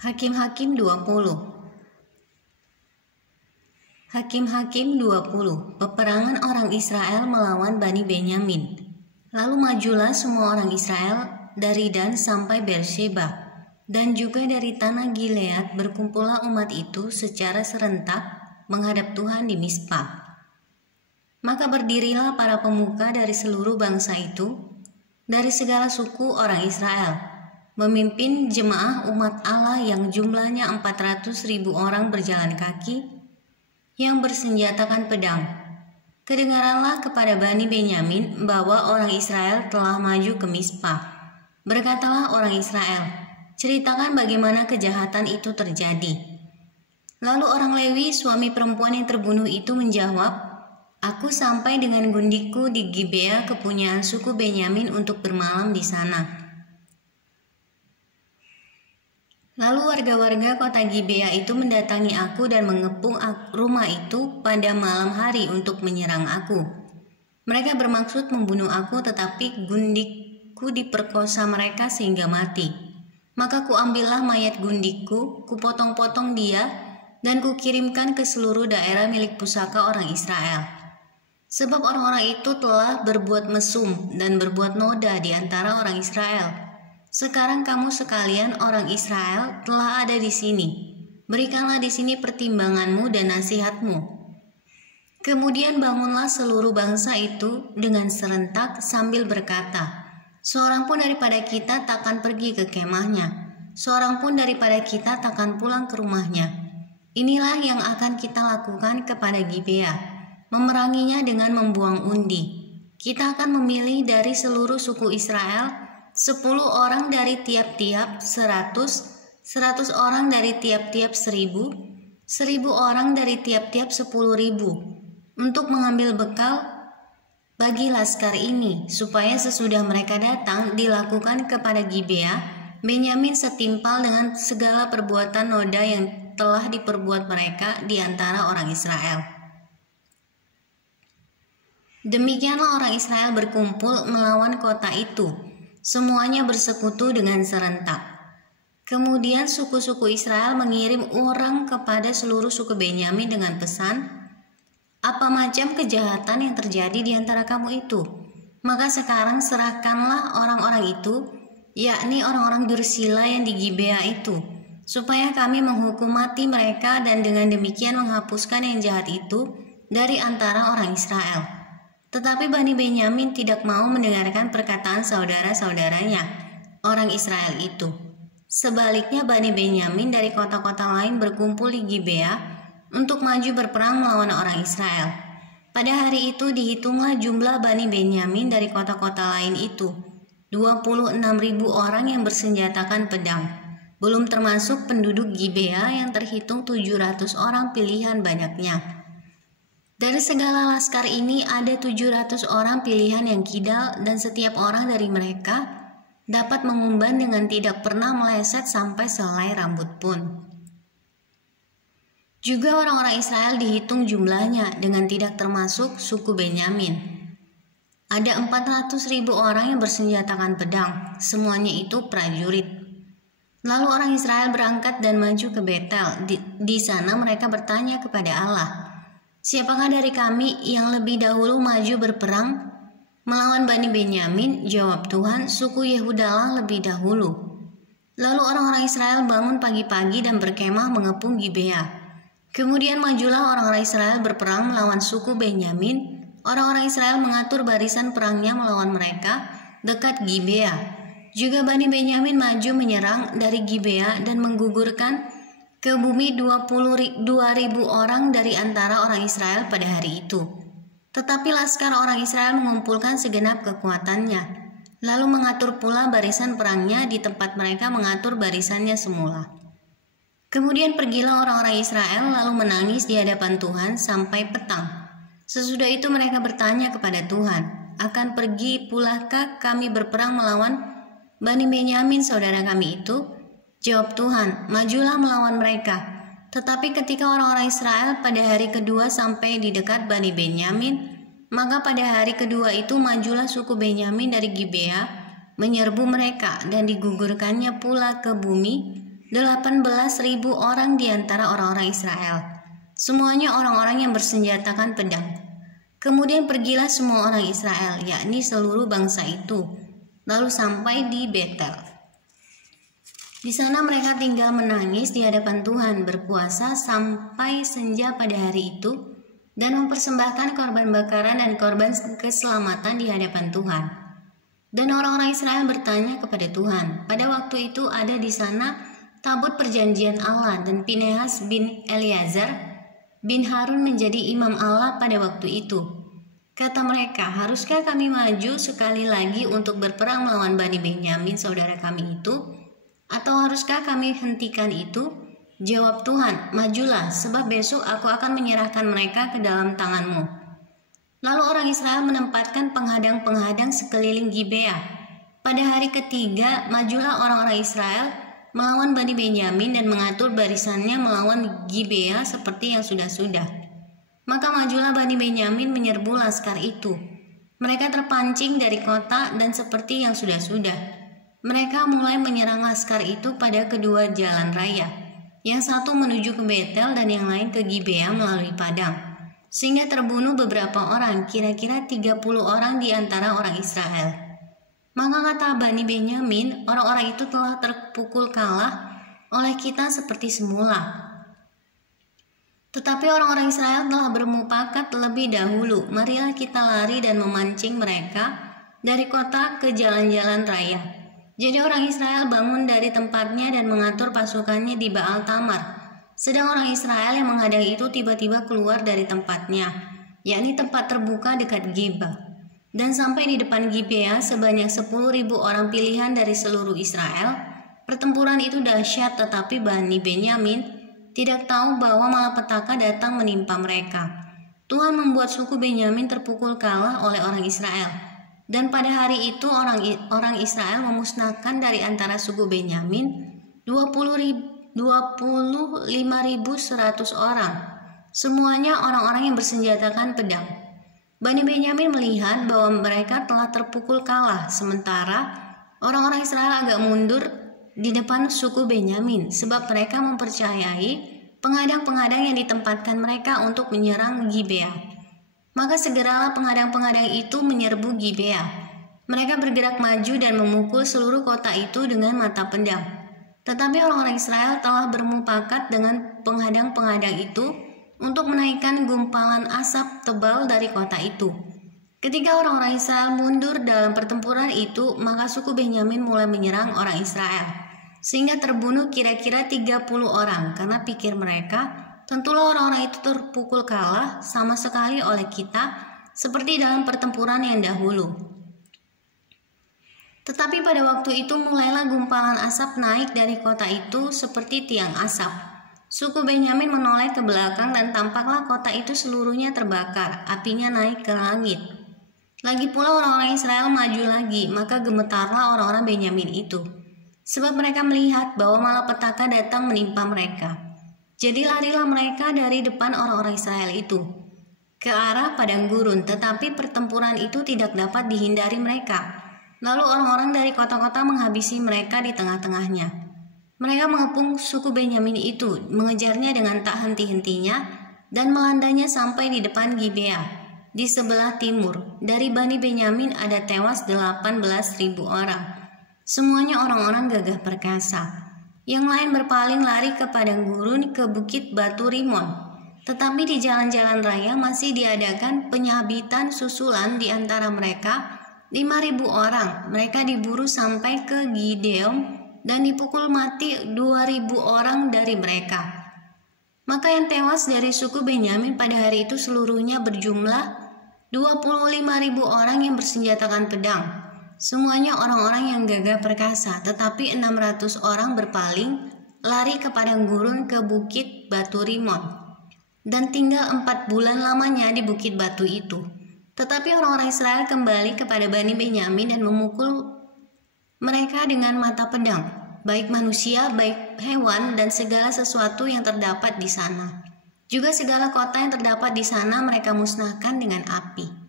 Hakim-Hakim 20. Hakim-Hakim 20. Peperangan orang Israel melawan Bani Benyamin. Lalu majulah semua orang Israel dari Dan sampai Beersheba, dan juga dari tanah Gilead berkumpullah umat itu secara serentak menghadap Tuhan di Mizpah. Maka berdirilah para pemuka dari seluruh bangsa itu, dari segala suku orang Israel, memimpin jemaah umat Allah yang jumlahnya 400.000 orang berjalan kaki, yang bersenjatakan pedang. Kedengaranlah kepada Bani Benyamin bahwa orang Israel telah maju ke Mizpah. Berkatalah orang Israel, ceritakan bagaimana kejahatan itu terjadi. Lalu orang Lewi, suami perempuan yang terbunuh itu menjawab, aku sampai dengan gundikku di Gibea kepunyaan suku Benyamin untuk bermalam di sana. Lalu warga-warga kota Gibea itu mendatangi aku dan mengepung rumah itu pada malam hari untuk menyerang aku. Mereka bermaksud membunuh aku, tetapi gundikku diperkosa mereka sehingga mati. Maka kuambillah mayat gundikku, kupotong-potong dia, dan kukirimkan ke seluruh daerah milik pusaka orang Israel. Sebab orang-orang itu telah berbuat mesum dan berbuat noda di antara orang Israel. Sekarang kamu sekalian orang Israel telah ada di sini. Berikanlah di sini pertimbanganmu dan nasihatmu. Kemudian bangunlah seluruh bangsa itu dengan serentak sambil berkata, seorang pun daripada kita takkan pergi ke kemahnya, seorang pun daripada kita takkan pulang ke rumahnya. Inilah yang akan kita lakukan kepada Gibea, memeranginya dengan membuang undi. Kita akan memilih dari seluruh suku Israel 10 orang dari tiap-tiap 100, 100 orang dari tiap-tiap 1000, 1000 orang dari tiap-tiap 10.000, untuk mengambil bekal bagi laskar ini, supaya sesudah mereka datang dilakukan kepada Gibea, Benyamin setimpal dengan segala perbuatan noda yang telah diperbuat mereka di antara orang Israel. Demikianlah orang Israel berkumpul melawan kota itu. Semuanya bersekutu dengan serentak. Kemudian suku-suku Israel mengirim orang kepada seluruh suku Benyamin dengan pesan, apa macam kejahatan yang terjadi di antara kamu itu? Maka sekarang serahkanlah orang-orang itu, yakni orang-orang dursila yang di Gibea itu, supaya kami menghukum mati mereka dan dengan demikian menghapuskan yang jahat itu dari antara orang Israel. Tetapi Bani Benyamin tidak mau mendengarkan perkataan saudara-saudaranya, orang Israel itu. Sebaliknya Bani Benyamin dari kota-kota lain berkumpul di Gibea untuk maju berperang melawan orang Israel. Pada hari itu dihitunglah jumlah Bani Benyamin dari kota-kota lain itu, 26.000 orang yang bersenjatakan pedang, belum termasuk penduduk Gibea yang terhitung 700 orang pilihan banyaknya. Dari segala laskar ini ada 700 orang pilihan yang kidal, dan setiap orang dari mereka dapat mengumban dengan tidak pernah meleset sampai selai rambut pun. Juga orang-orang Israel dihitung jumlahnya dengan tidak termasuk suku Benyamin. Ada 400.000 orang yang bersenjatakan pedang, semuanya itu prajurit. Lalu orang Israel berangkat dan maju ke Betel. Di sana mereka bertanya kepada Allah, siapakah dari kami yang lebih dahulu maju berperang melawan Bani Benyamin? Jawab Tuhan, suku Yehudalah lebih dahulu. Lalu orang-orang Israel bangun pagi-pagi dan berkemah mengepung Gibea. Kemudian majulah orang-orang Israel berperang melawan suku Benyamin. Orang-orang Israel mengatur barisan perangnya melawan mereka dekat Gibea. Juga Bani Benyamin maju menyerang dari Gibea dan menggugurkan ke bumi 22.000 orang dari antara orang Israel pada hari itu. Tetapi laskar orang Israel mengumpulkan segenap kekuatannya, lalu mengatur pula barisan perangnya di tempat mereka mengatur barisannya semula. Kemudian pergilah orang-orang Israel lalu menangis di hadapan Tuhan sampai petang. Sesudah itu mereka bertanya kepada Tuhan, akan pergi pulakah kami berperang melawan Bani Benyamin saudara kami itu? Jawab Tuhan, majulah melawan mereka. Tetapi ketika orang-orang Israel pada hari kedua sampai di dekat Bani Benyamin, maka pada hari kedua itu majulah suku Benyamin dari Gibea, menyerbu mereka dan digugurkannya pula ke bumi 18.000 orang di antara orang-orang Israel. Semuanya orang-orang yang bersenjatakan pedang. Kemudian pergilah semua orang Israel, yakni seluruh bangsa itu, lalu sampai di Betel. Di sana mereka tinggal menangis di hadapan Tuhan, berpuasa sampai senja pada hari itu, dan mempersembahkan korban bakaran dan korban keselamatan di hadapan Tuhan. Dan orang-orang Israel bertanya kepada Tuhan. Pada waktu itu ada di sana tabut perjanjian Allah, dan Pinehas bin Eleazar bin Harun menjadi imam Allah pada waktu itu. Kata mereka, haruskah kami maju sekali lagi untuk berperang melawan Bani Benyamin saudara kami itu? Atau haruskah kami hentikan itu? Jawab Tuhan, majulah, sebab besok aku akan menyerahkan mereka ke dalam tanganmu. Lalu orang Israel menempatkan penghadang-penghadang sekeliling Gibea. Pada hari ketiga, majulah orang-orang Israel melawan Bani Benyamin dan mengatur barisannya melawan Gibea seperti yang sudah-sudah. Maka majulah Bani Benyamin menyerbu laskar itu. Mereka terpancing dari kota dan seperti yang sudah-sudah. Mereka mulai menyerang laskar itu pada kedua jalan raya. Yang satu menuju ke Betel dan yang lain ke Gibea melalui padang. Sehingga terbunuh beberapa orang, kira-kira 30 orang di antara orang Israel. Maka kata Bani Benyamin, orang-orang itu telah terpukul kalah oleh kita seperti semula. Tetapi orang-orang Israel telah bermufakat lebih dahulu. Marilah kita lari dan memancing mereka dari kota ke jalan-jalan raya. Jadi orang Israel bangun dari tempatnya dan mengatur pasukannya di Baal Tamar. Sedang orang Israel yang menghadang itu tiba-tiba keluar dari tempatnya, yakni tempat terbuka dekat Geba. Dan sampai di depan Gibea sebanyak 10.000 orang pilihan dari seluruh Israel. Pertempuran itu dahsyat, tetapi Bani Benyamin tidak tahu bahwa malapetaka datang menimpa mereka. Tuhan membuat suku Benyamin terpukul kalah oleh orang Israel. Dan pada hari itu orang Israel memusnahkan dari antara suku Benyamin 25.100 orang. Semuanya orang-orang yang bersenjatakan pedang. Bani Benyamin melihat bahwa mereka telah terpukul kalah, sementara orang-orang Israel agak mundur di depan suku Benyamin, sebab mereka mempercayai penghadang-penghadang yang ditempatkan mereka untuk menyerang Gibea. Maka segeralah penghadang-penghadang itu menyerbu Gibea. Mereka bergerak maju dan memukul seluruh kota itu dengan mata pedang. Tetapi orang-orang Israel telah bermufakat dengan penghadang-penghadang itu untuk menaikkan gumpalan asap tebal dari kota itu. Ketika orang-orang Israel mundur dalam pertempuran itu, maka suku Benyamin mulai menyerang orang Israel, sehingga terbunuh kira-kira 30 orang, karena pikir mereka, tentulah orang-orang itu terpukul kalah sama sekali oleh kita, seperti dalam pertempuran yang dahulu. Tetapi pada waktu itu mulailah gumpalan asap naik dari kota itu seperti tiang asap. Suku Benyamin menoleh ke belakang dan tampaklah kota itu seluruhnya terbakar, apinya naik ke langit. Lagi pula orang-orang Israel maju lagi, maka gemetarlah orang-orang Benyamin itu. Sebab mereka melihat bahwa malapetaka datang menimpa mereka. Jadi larilah mereka dari depan orang-orang Israel itu ke arah padang gurun, tetapi pertempuran itu tidak dapat dihindari mereka. Lalu orang-orang dari kota-kota menghabisi mereka di tengah-tengahnya. Mereka mengepung suku Benyamin itu, mengejarnya dengan tak henti-hentinya, dan melandanya sampai di depan Gibea, di sebelah timur. Dari Bani Benyamin ada tewas 18.000 orang. Semuanya orang-orang gagah perkasa. Yang lain berpaling lari ke padang gurun ke bukit Batu Rimon. Tetapi di jalan-jalan raya masih diadakan penyabitan susulan di antara mereka 5.000 orang. Mereka diburu sampai ke Gideon dan dipukul mati 2.000 orang dari mereka. Maka yang tewas dari suku Benyamin pada hari itu seluruhnya berjumlah 25.000 orang yang bersenjatakan pedang. Semuanya orang-orang yang gagah perkasa, tetapi 600 orang berpaling lari ke padang gurun ke bukit Batu Rimon dan tinggal 4 bulan lamanya di bukit batu itu. Tetapi orang-orang Israel kembali kepada Bani Benyamin dan memukul mereka dengan mata pedang, baik manusia, baik hewan, dan segala sesuatu yang terdapat di sana. Juga segala kota yang terdapat di sana mereka musnahkan dengan api.